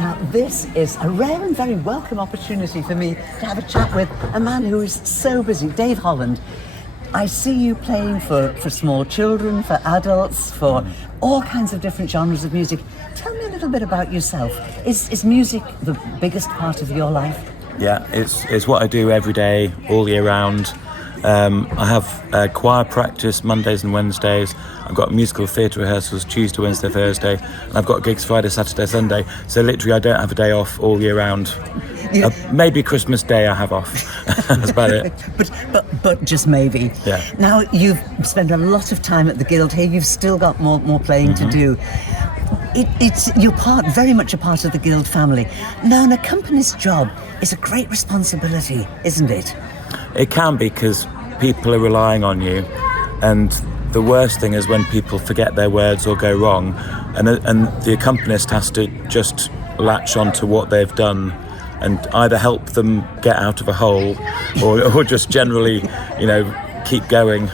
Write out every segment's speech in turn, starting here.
Now, this is a rare and very welcome opportunity for me to have a chat with a man who is so busy, Dave Holland. I see you playing for small children, for adults, for all kinds of different genres of music. Tell me a little bit about yourself. Is music the biggest part of your life? Yeah, it's what I do every day, all year round. I have choir practice Mondays and Wednesdays. I've got musical theatre rehearsals Tuesday, Wednesday, Thursday. And I've got gigs Friday, Saturday, Sunday. So literally I don't have a day off all year round. Maybe Christmas Day I have off. That's about it. But just maybe. Yeah. Now, you've spent a lot of time at the Guild here. You've still got more playing to do. You're very much a part of the Guild family. Now, an accompanist job is a great responsibility, isn't it? It can be, because people are relying on you, and the worst thing is when people forget their words or go wrong, and the accompanist has to just latch on to what they've done and either help them get out of a hole or just generally, keep going.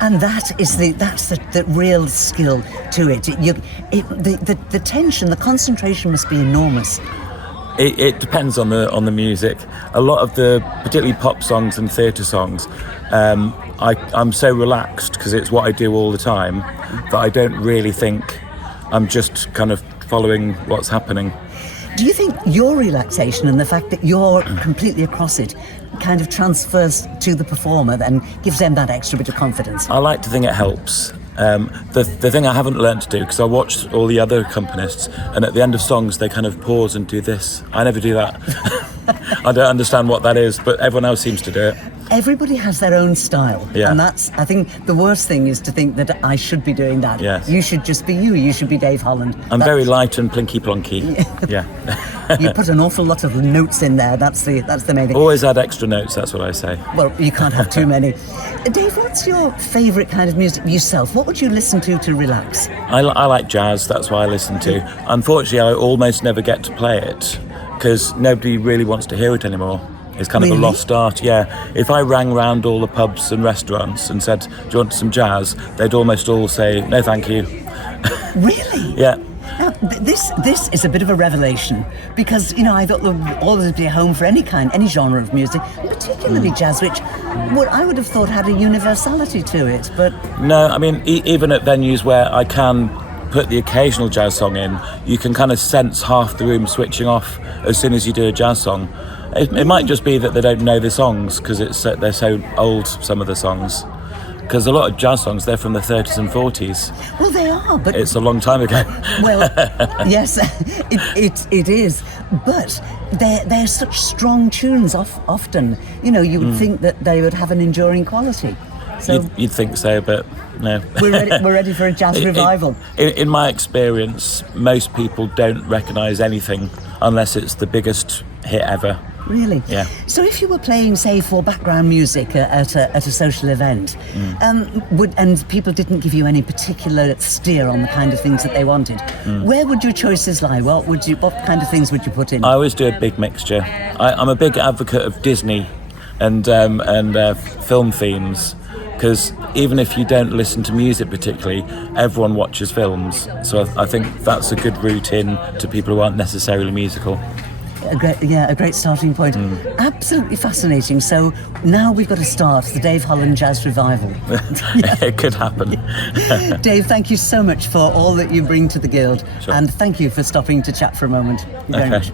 And that's the real skill to it. The tension, the concentration must be enormous. It depends on the music. A lot of the, particularly pop songs and theatre songs, I'm so relaxed because it's what I do all the time that I don't really think. I'm just kind of following what's happening. Do you think your relaxation and the fact that you're completely across it kind of transfers to the performer and gives them that extra bit of confidence? I like to think it helps. The thing I haven't learned to do, because I watched all the other accompanists, and at the end of songs they kind of pause and do this. I never do that. I don't understand what that is, but everyone else seems to do it. Everybody has their own style. Yeah. And I think the worst thing is to think that I should be doing that. Yes. You should just be you. You should be Dave Holland. I'm very light and plinky-plonky. Yeah. You put an awful lot of notes in there. That's the main thing. Always add extra notes, that's what I say. Well, you can't have too many. Dave, what's your favourite kind of music yourself? What would you listen to relax? I like jazz, that's what I listen to. Unfortunately, I almost never get to play it because nobody really wants to hear it anymore. It's kind of a lost art, yeah. If I rang round all the pubs and restaurants and said, do you want some jazz? They'd almost all say, no thank you. Really? Yeah. Now, this is a bit of a revelation because, I thought there would always be a home for any genre of music, and particularly jazz, which I would have thought had a universality to it, but... No, I mean, even at venues where I can put the occasional jazz song in, you can kind of sense half the room switching off as soon as you do a jazz song. It might just be that they don't know the songs because they're so old, some of the songs. Because a lot of jazz songs, they're from the 30s and 40s. Well, they are, but... It's a long time ago. Well, yes, it is. But they're such strong tunes often. You would think that they would have an enduring quality. So You'd think so, but no. We're ready for a jazz revival. In my experience, most people don't recognise anything unless it's the biggest hit ever. Really? Yeah. So if you were playing, say, for background music at a social event, and people didn't give you any particular steer on the kind of things that they wanted, where would your choices lie? What kind of things would you put in? I always do a big mixture. I'm a big advocate of Disney and film themes, because even if you don't listen to music particularly, everyone watches films. So I think that's a good route in to people who aren't necessarily musical. A great starting point. Absolutely fascinating. So now we've got to start the Dave Holland Jazz Revival. It could happen. Dave, thank you so much for all that you bring to the Guild. Sure. And thank you for stopping to chat for a moment. Thank you very much.